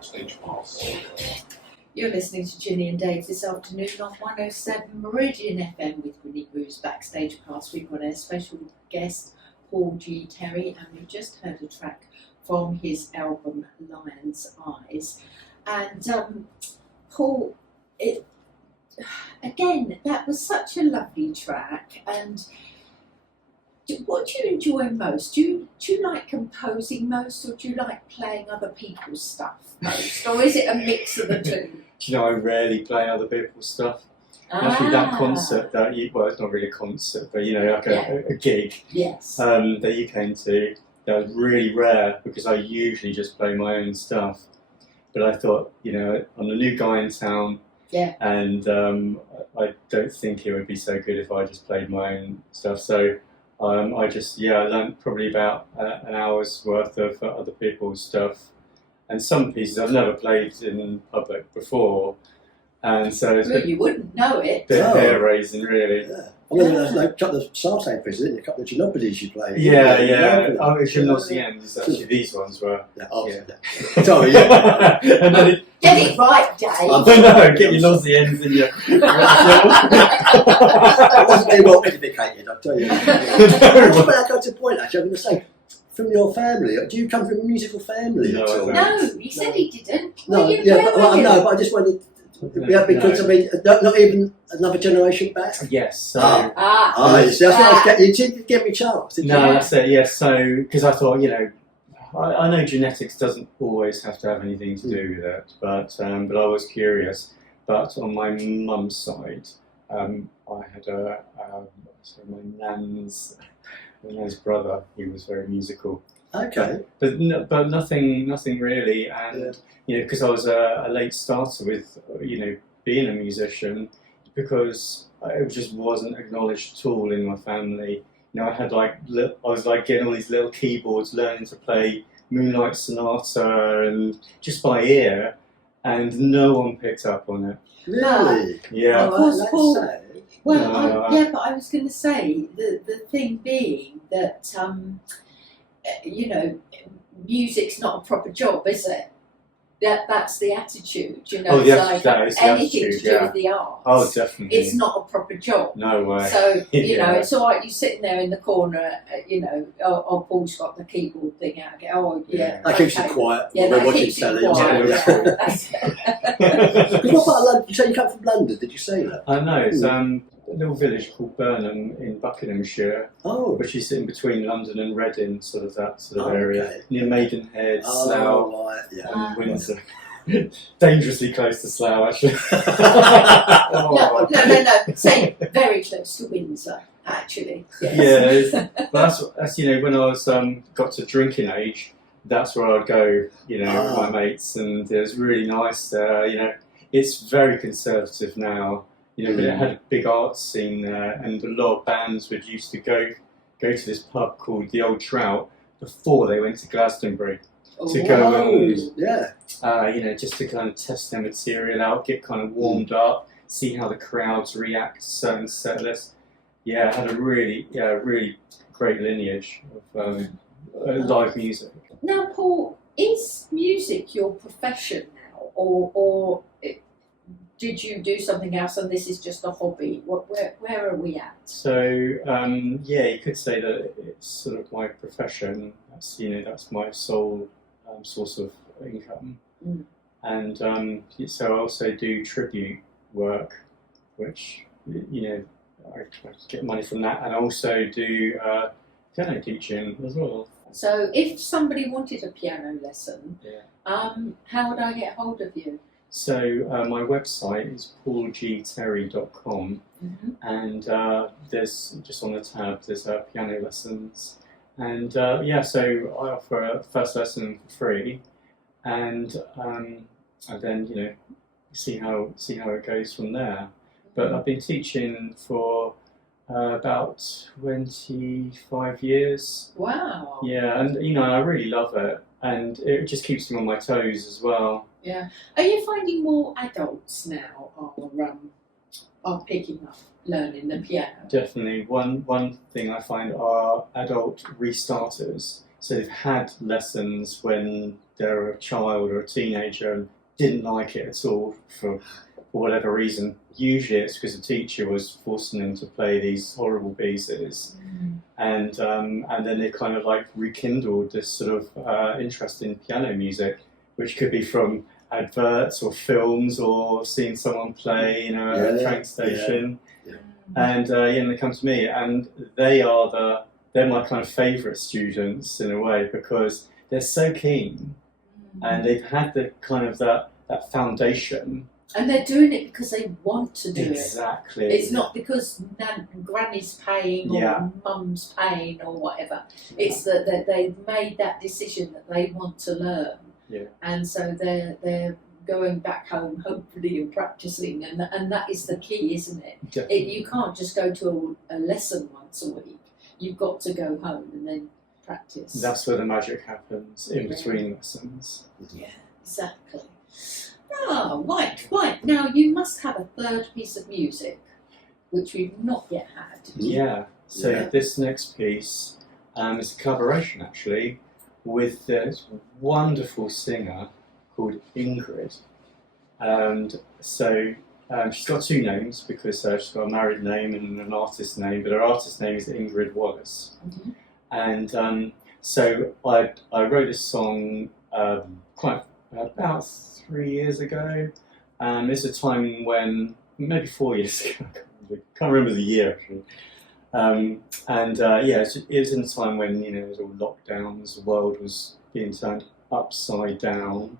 Backstage Pass. You're listening to Ginnie and Dave this afternoon on 107 Meridan FM with Grinny Grooves Backstage Pass. We've got our special guest, Paul G. Terry, and we've just heard a track from his album Lion's Eyes. And Paul, again, that was such a lovely track. And what do you enjoy most? Do you like composing most, or do you like playing other people's stuff most? Or is it a mix of the two? Do you know, I rarely play other people's stuff. Actually, that concert that well, it's not really a concert, but like a gig yes. That you came to, that was really rare because I usually just play my own stuff. But I thought, I'm the new guy in town, and I don't think it would be so good if I just played my own stuff. So I learned probably about an hour's worth of other people's stuff, and some pieces I've never played in public before, and so it's you wouldn't know it. Bit hair raising, really. Yeah. I mean, there's a couple of Sarsang pieces, isn't it? A couple of Ginopodies you played. Yeah. Oh, it's Gymnasiums. Actually, these ones were. Sorry, yeah. And then get it right, Dave. I know, get your nosy ends in your. I wasn't very well educated, I'll tell you. But I got to the point, actually, I'm going to say, from your family, do you come from a musical family at all? No, he said he didn't. No, but I just wanted. Because I mean, not even another generation back. Yes. So. That's what I was getting. You didn't give me a chance. No, that's it. Yes. So, because I thought, I know genetics doesn't always have to have anything to do with it, but I was curious. But on my mum's side, I had my nan's brother. He was very musical. Okay. But nothing really, and because I was a late starter with being a musician, because it just wasn't acknowledged at all in my family. I had I was getting all these little keyboards, learning to play Moonlight Sonata and just by ear, and no one picked up on it. Really? Yeah. Of course, Paul. Well, but I was going to say the thing being that music's not a proper job, is it? That's the attitude, Oh, yes, that is the anything attitude, to do with the arts. Oh, definitely. It's not a proper job. No way. So, it's all right, you sitting there in the corner, Paul's got the keyboard thing out. That keeps you quiet. Yeah, when that watching keeps you telly. quiet. Because what part of London? So you come from London? Did you say that? I know. It's a little village called Burnham in Buckinghamshire, which is in between London and Reading, sort of that sort of area, near Maidenhead, Slough, and Windsor. Dangerously close to Slough, actually. No. Say very close to Windsor, actually. Yes. Yeah, that's when I was got to drinking age. That's where I'd go, with my mates, and it was really nice there. It's very conservative now. But it had a big art scene there, and a lot of bands would used to go to this pub called the Old Trout before they went to Glastonbury to go and just to kind of test their material out, get kind of warmed up, see how the crowds react to certain set lists. Yeah, it had a really great lineage of live music. Now, Paul, is music your profession now, or did you do something else and this is just a hobby? Where are we at? So, you could say that it's sort of my profession. That's my sole source of income. And so I also do tribute work, which, I get money from that, and I also do piano teaching as well. So if somebody wanted a piano lesson, how would I get hold of you? So my website is paulgterry.com, and there's just on the tab there's piano lessons, and so I offer a first lesson for free, and then see how it goes from there. But I've been teaching for about 25 years. Wow. Yeah, and I really love it, and it just keeps me on my toes as well. Yeah. Are you finding more adults now are picking up learning the piano? Definitely. One thing I find are adult restarters. So they've had lessons when they're a child or a teenager and didn't like it at all for whatever reason. Usually it's because the teacher was forcing them to play these horrible pieces, and then they kind of like rekindled this sort of interest in piano music, which could be from adverts or films or seeing someone play in a train station. And they come to me, and they're my kind of favourite students in a way, because they're so keen, and they've had the kind of that foundation. And they're doing it because they want to do Exactly. it. It's not because granny's paying or mum's paying or whatever. It's that they've made that decision that they want to learn. Yeah. And so they're going back home, hopefully, and practicing, and that is the key, isn't it? You can't just go to a lesson once a week. You've got to go home and then practice. That's where the magic happens, in between lessons. Yeah, exactly. Ah, right. Now you must have a third piece of music, which we've not yet had. Yeah. So this next piece is a collaboration, actually, with this wonderful singer called Ingrid. And so she's got two names, because she's got a married name and an artist name, but her artist name is Ingrid Wallace. And so I wrote this song about 3 years ago. It's a time when, maybe 4 years ago, I can't remember the year actually. It was in a time when there was all lockdowns, the world was being turned upside down,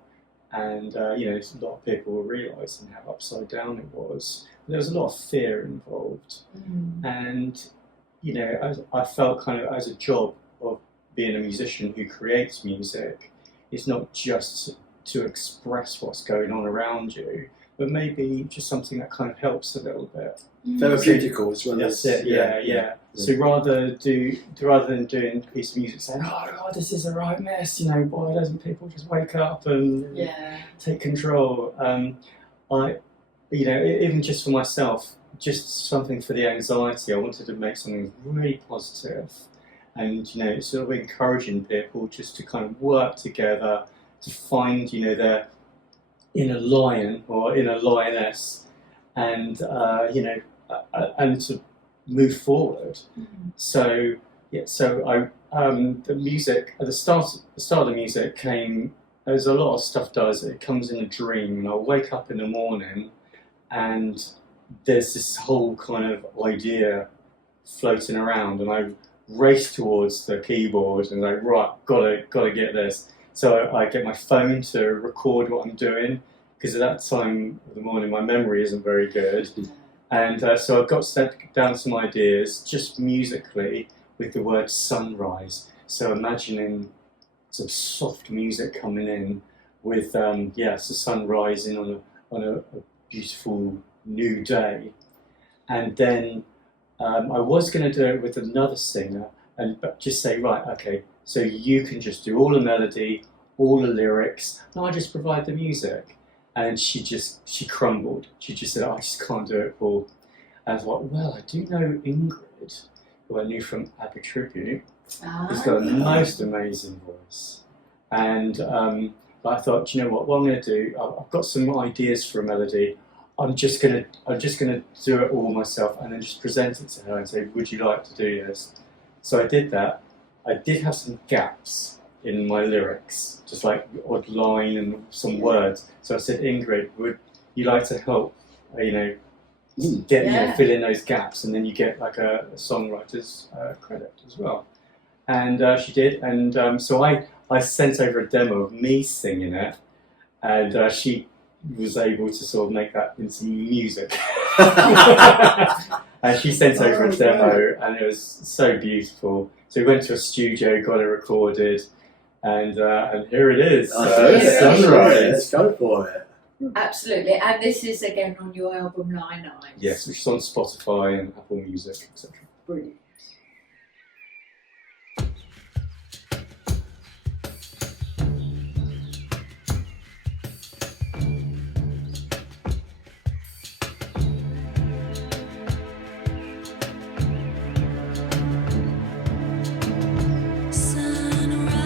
and a lot of people were realising how upside down it was. There was a lot of fear involved, and I felt kind of as a job of being a musician who creates music, it's not just to express what's going on around you, but maybe just something that kind of helps a little bit. Therapeutical as well. That's it. Yeah. So rather than doing a piece of music saying, "Oh God, this is a right mess," why doesn't people just wake up and take control? Even just for myself, just something for the anxiety. I wanted to make something really positive, and sort of encouraging people just to kind of work together to find their inner lion or inner lioness, and to move forward. So the music at the start of the music came, as a lot of stuff does, it comes in a dream, and I'll wake up in the morning and there's this whole kind of idea floating around, and I race towards the keyboard and gotta get this. So I get my phone to record what I'm doing, because at that time of the morning my memory isn't very good. And so I've got down some ideas, just musically, with the word sunrise. So imagining some soft music coming in with the sun rising on a beautiful new day. And then I was going to do it with another singer, but just say, right, okay, so you can just do all the melody, all the lyrics, and I just provide the music. And she crumbled. She just said, I just can't do it, Paul. And I thought, well, I do know Ingrid, who I knew from Abbey Tribute. Who's got a most amazing voice. And I thought, what I'm going to do, I've got some ideas for a melody. I'm just gonna do it all myself, and then just present it to her and say, would you like to do this? So I did that. I did have some gaps in my lyrics, just like odd line and some words. So I said, Ingrid, would you like to help? Fill in those gaps, and then you get like a songwriter's credit as well. And she did, and so I sent over a demo of me singing it, and she was able to sort of make that into music. And she sent over a demo, and it was so beautiful. So we went to a studio, got it recorded, and here it is. Sunrise. Let's go for it. Absolutely, and this is again on your album Line Eyes. Yes, which is on Spotify and Apple Music, etc. Brilliant. Sunrise.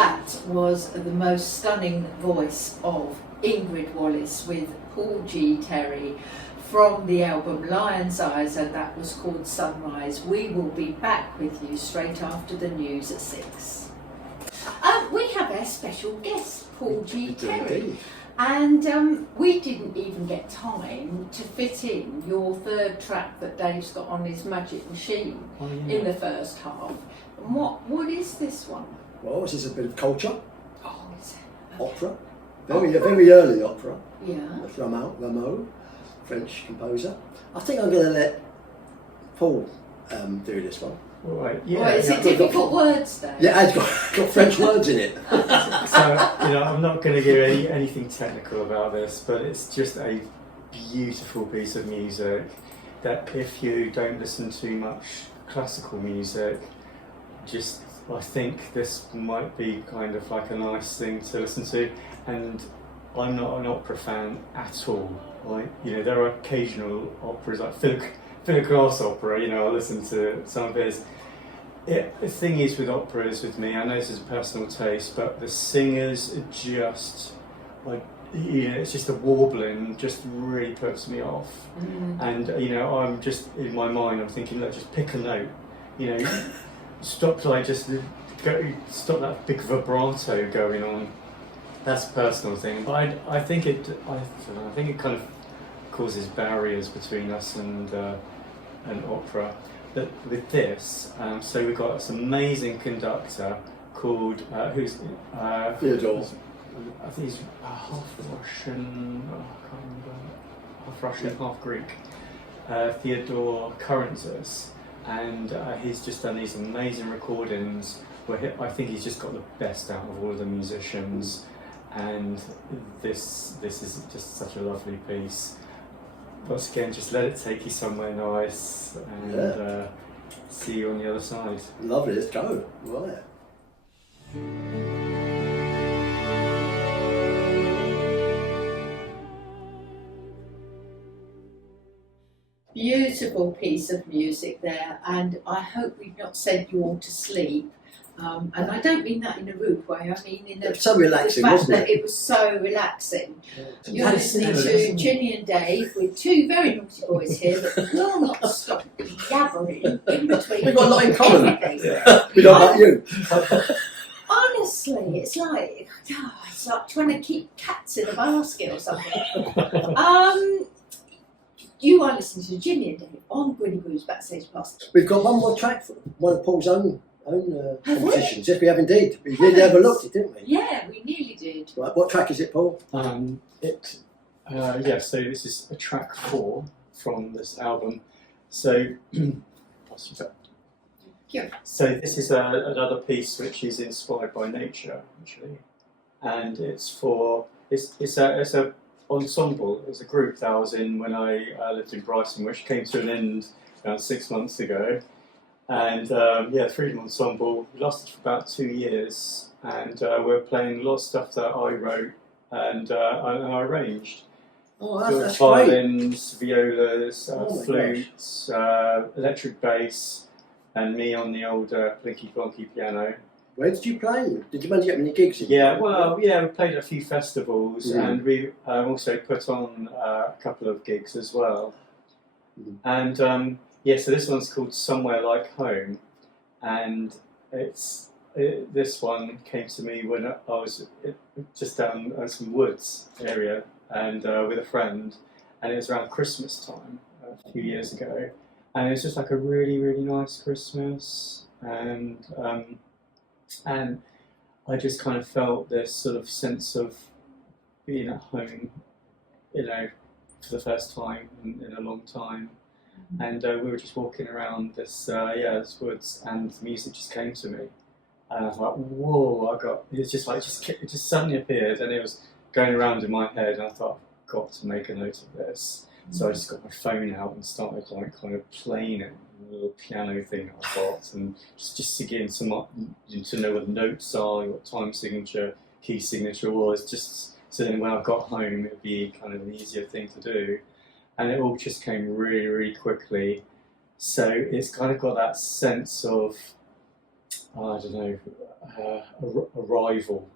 that was the most stunning voice of Ingrid Wallace with Paul G. Terry from the album Lion's Eyes, and that was called Sunrise. We will be back with you straight after the news at 6. We have our special guest, Paul G. Terry. And we didn't even get time to fit in your third track that Dave's got on his Magic Machine in the first half. And what is this one? Well, this is a bit of culture. Oh, is it? Opera. Very early opera. Yeah. That's Rameau, French composer. I think I'm going to let Paul do this one. Right. Yeah. Is it difficult words, Dave? Yeah, it's got French words in it. So, I'm not going to give anything technical about this, but it's just a beautiful piece of music that if you don't listen to much classical music, I think this might be kind of like a nice thing to listen to. And I'm not an opera fan at all. There are occasional operas like Philip Glass opera, I listen to some of his. The thing is with operas with me, I know this is a personal taste, but the singers are just it's just the warbling just really puts me off. And I'm just in my mind I'm thinking, look, just pick a note, stop stop that big vibrato going on. That's a personal thing, but I think it kind of causes barriers between us and opera. But with this, so we've got this amazing conductor called who's Theodore. I think he's half Russian. I can't remember. Half Russian, half Greek. Theodore Currentus, and he's just done these amazing recordings where I think he's just got the best out of all of the musicians. And this is just such a lovely piece. Once again, just let it take you somewhere nice and see you on the other side. Lovely, let's go. Right. Beautiful piece of music there, and I hope we've not sent you all to sleep. And I don't mean that in a rude way, I mean in the so relaxing, fact wasn't that it was so relaxing. Yeah. You're listening to Ginny and Dave with two very naughty boys here that will not stop yabbering in between. We've got a lot in common. everything. We don't like you. Honestly, it's like trying to keep cats in a basket or something. You are listening to Ginny and Dave on Grinny Grooves Backstage Pass. We've got one more track for one of Paul's own compositions. Yes, we have indeed. We nearly overlooked it, didn't we? Yeah, we nearly did. Right, what track is it, Paul? So this is a track 4 from this album. So, so this is another piece which is inspired by nature, actually, and it's a ensemble. It's a group that I was in when I lived in Brighton, which came to an end around 6 months ago. And Freedom Ensemble lasted for about 2 years, and we're playing a lot of stuff that I wrote and I arranged. Oh, that's violins, violas, Oh my flutes, electric bass, and me on the old Blinky Blonky piano. Where did you play? Did you manage to get many gigs? We played at a few festivals, and we also put on a couple of gigs as well. And so this one's called Somewhere Like Home, and this one came to me when I was just down some woods area and with a friend, and it was around Christmas time a few years ago, and it was just like a really, really nice Christmas, and I just kind of felt this sort of sense of being at home, for the first time in a long time. And we were just walking around this woods, and the music just came to me, and I was like, "Whoa!" It just suddenly appeared, and it was going around in my head, and I thought, "I've got to make a note of this." So I just got my phone out and started kind of playing it, a little piano thing that I got, and just to get to know what the notes are, what time signature, key signature was, just so then when I got home, it'd be kind of an easier thing to do. And it all just came really, really quickly. So it's kind of got that sense of I don't know, arrival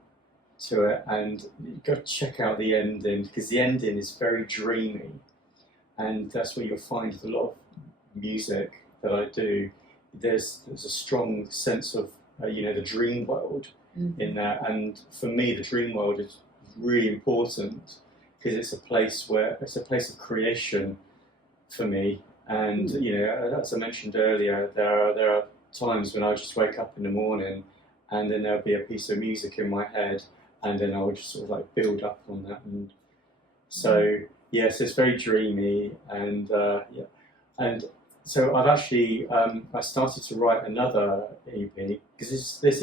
to it, and you've got to check out the ending, because the ending is very dreamy, and that's what you'll find with a lot of music that I do. There's a strong sense of the dream world in there, and for me the dream world is really important because it's a place of creation for me. And as I mentioned earlier, there are times when I just wake up in the morning and then there'll be a piece of music in my head, and then I would just sort of like build up on that. And so yes, it's very dreamy, and and so I've actually I started to write another EP, because this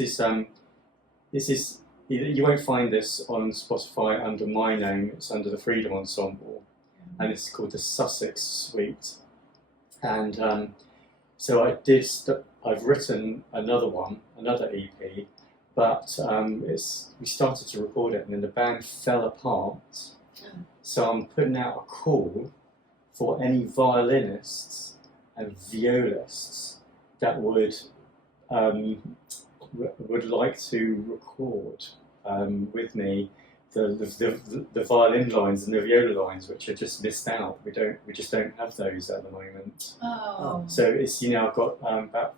is you won't find this on Spotify under my name. It's under the Freedom Ensemble, and it's called the Sussex Suite. And so I've written another EP, but we started to record it, and then the band fell apart. So I'm putting out a call for any violinists and violists that would like to record with me the violin lines and the viola lines, which are just missed out. We just don't have those at the moment. Oh. So it's I've got about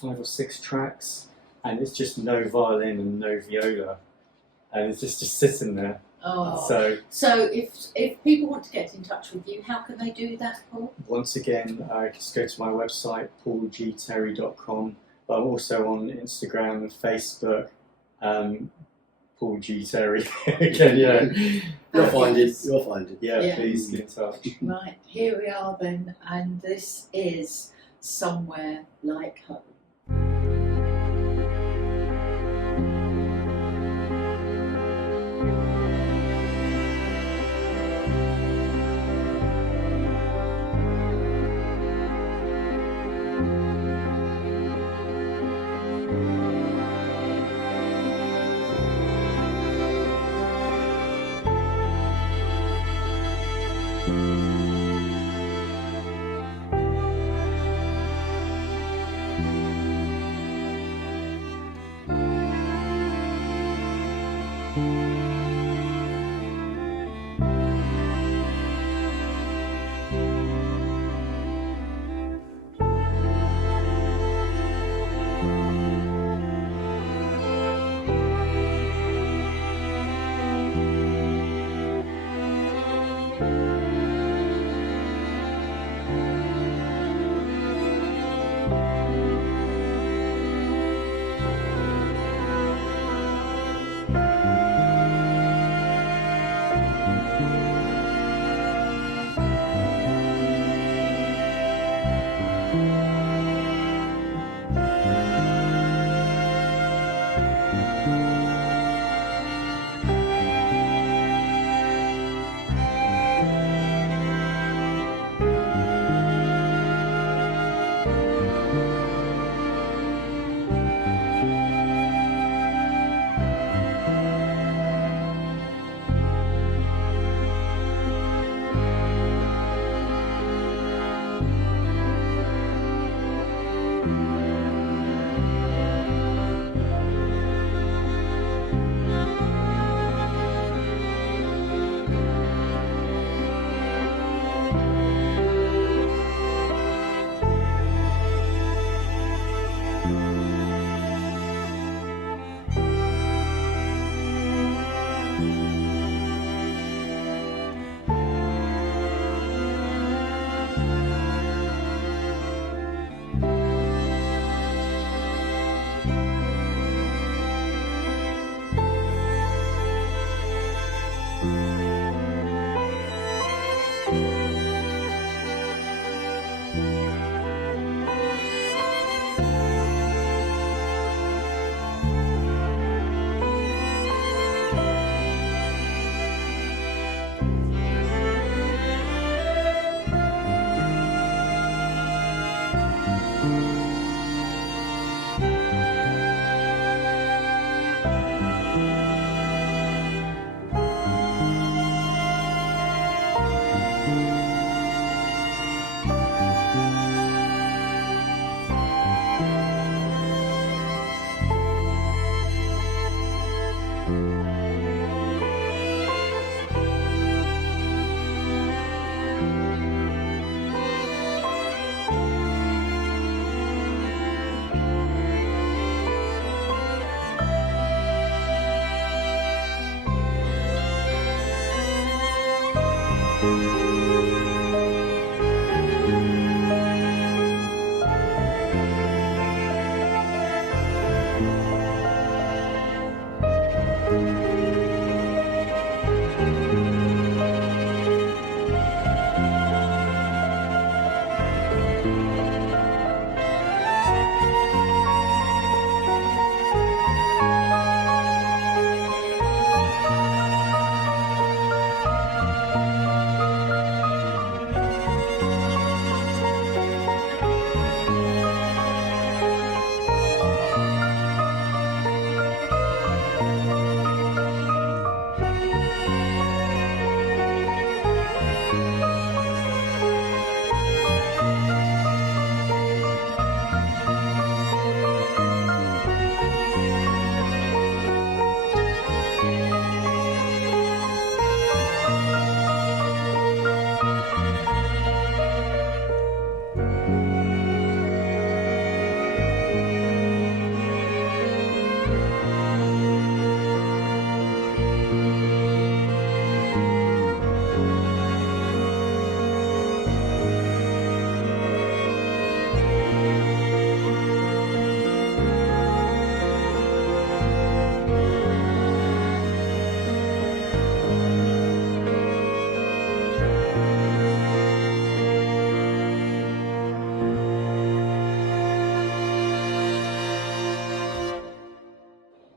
5 or 6 tracks, and it's just no violin and no viola, and it's just sitting there. Oh. So if people want to get in touch with you, how can they do that, Paul? Once again, just go to my website, paulgterry.com. But I'm also on Instagram and Facebook, Paul G. Terry. Again, You'll find it. Yeah, please get in touch. Right, here we are then, and this is Somewhere Like Home.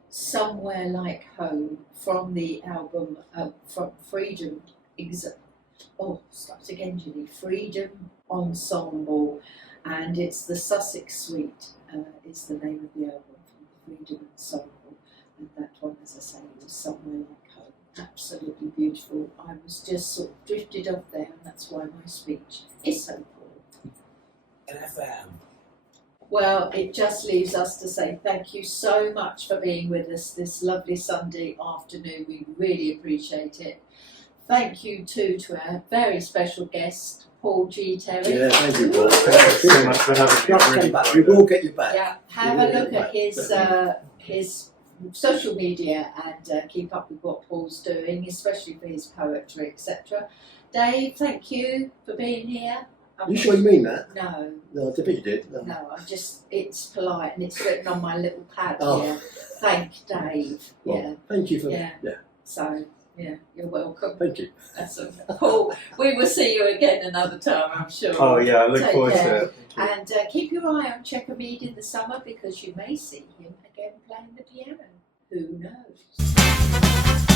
Somewhere Like Home from the album from Freedom. Start again, Ginny. Freedom Ensemble, and it's the Sussex Suite. Is the name of the album from the Freedom Ensemble, and that one, as I say, was Somewhere Like Home. Absolutely beautiful. I was just sort of drifted off there, and that's why my speech is so poor. FM. Well, it just leaves us to say thank you so much for being with us this lovely Sunday afternoon. We really appreciate it. Thank you too to our very special guest, Paul G. Terry. Yeah, thank you, Paul. Thanks so much for having me. Come back. We will get you back. Yeah, have a look at his social media and keep up with what Paul's doing, especially for his poetry, etc. Dave, thank you for being here. You sure you mean that? No. No, I think you did. No, it's polite and it's written on my little pad here. Thank Dave. Well, yeah. Thank you for So, yeah, you're welcome. Thank you. That's okay. Paul, we will see you again another time, I'm sure. Oh yeah, I look Take forward care. to it. And keep your eye on Checker Mead in the summer because you may see him again playing the piano. Who knows?